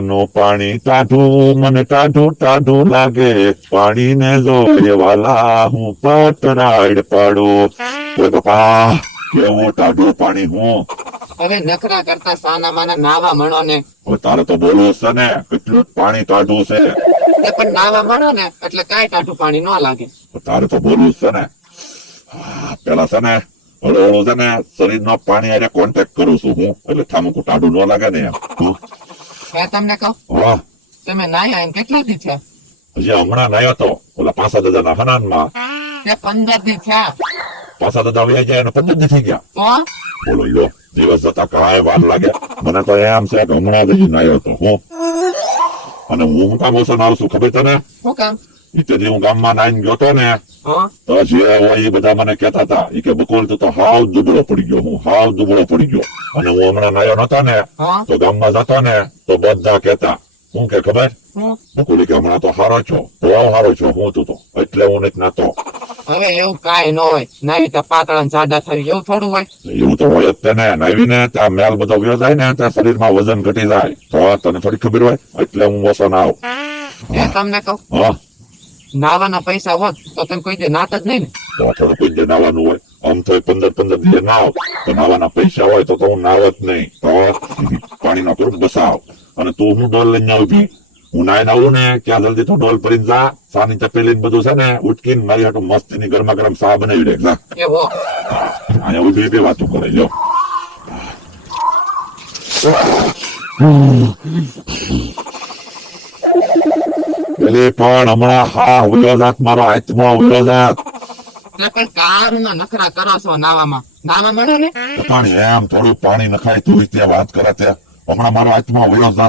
આનું પાણી ટાઢું મને ટાઢું ટાઢું લાગે પાણીને જો એ વાલા હું પતરાડ પાડું ઓય બાપા કેવું ટાઢું પાણી હું હવે નખરા કરતા સાના માના નાવા મળો ને હવે તારે તો બોલવું છે ને કેટલું પાણી ટાઢું છે એ પણ નાવા મળો ને એટલે કાંઈ ટાઢું પાણી ન લાગે. તારે તો બોલવું છે ને પેલા છે ને હળવું છે ને શરીર નો પાણી અરે કોન્ટેક્ટ કરું છું હું એટલે થામુકું ટાઢું ન લાગે ને એમ મેં તમને કહું હા તમે નાયા એમ કેટલા દી થયા? હજી હમણાં નાયો તો ઓલા 5,000 ના હનાનમાં તે 15 દી થયા 5,000 વયા જાય અને 15 થઈ ગયા તો બોલો યો દિવસ જતા કાંઈ વાર લાગે મને તો એમ છે કે હમણાં જ હજી નાયો તો હું અને હું કામ ઓછો આવું છું ખબર તને શું કામ? ઈ હું ગામમાં નાઈને ગયો તો ને હા તો જે હોય એ બધા મને કહેતા હતા ઈ કે બકુલ તું તો હાવ દુબળો પડી ગયો હું હાવ દુબળો પડી ગયો અને હું હમણાં નાયો નતો ને હા તો ગામમાં જતો ને તો બધા કહેતા હું કે ખબર હું બકુલ કે હમણાં તો હારો છો બહુ હારો છો હું તું તો એટલે હું નથી નાતો હવે એવું કાંઈ ન હોય નાઈ તો પાતળા ને જાડા થઈ એવું થોડું હોય. એવું તો હોય જ તેને નાવીને ત્યાં મેલ બધો ગયો જાય ને ત્યાં શરીરમાં વજન ઘટી જાય તો તને થોડી ખબર હોય એટલે હું ઓછો ના આવું એ તમને કહું હા નાવાના પૈસા હોત તો તમે કોઈ દે નાત જ નહીં ને. તો થોડું કોઈ જે નાવાનું હોય આમ તો 15 દિવસ નાવ તો નાવાના પૈસા હોય તો હું નાવત નહીં તો પાણીનો કરું બસાવ અને તું હું ડોલ લઈને આવી હું નાઈને આવું ને ક્યાં જલ્દી તું ડોલ ભરીને જા સાની ચપેલી બધું છે ને ઉટકીને મારી હાટું મસ્તીની ગરમા ગરમ ચા બનાવી દે જા એવો અહીંયા ઉભી બે વાતો કરે લ્યો પેલી પણ હમણાં હા ઉલ્યો જાત મારો હાથમાં ઉલ્યો જાત એટલે પણ કારમાં નખરા કરો છો નાવામાં નાવા મળે ને પાણી એમ થોડું પાણી નખાય તું ત્યાં વાત કરે ત્યાં હમણાં મારો હાથમાં ઉલ્યો જાત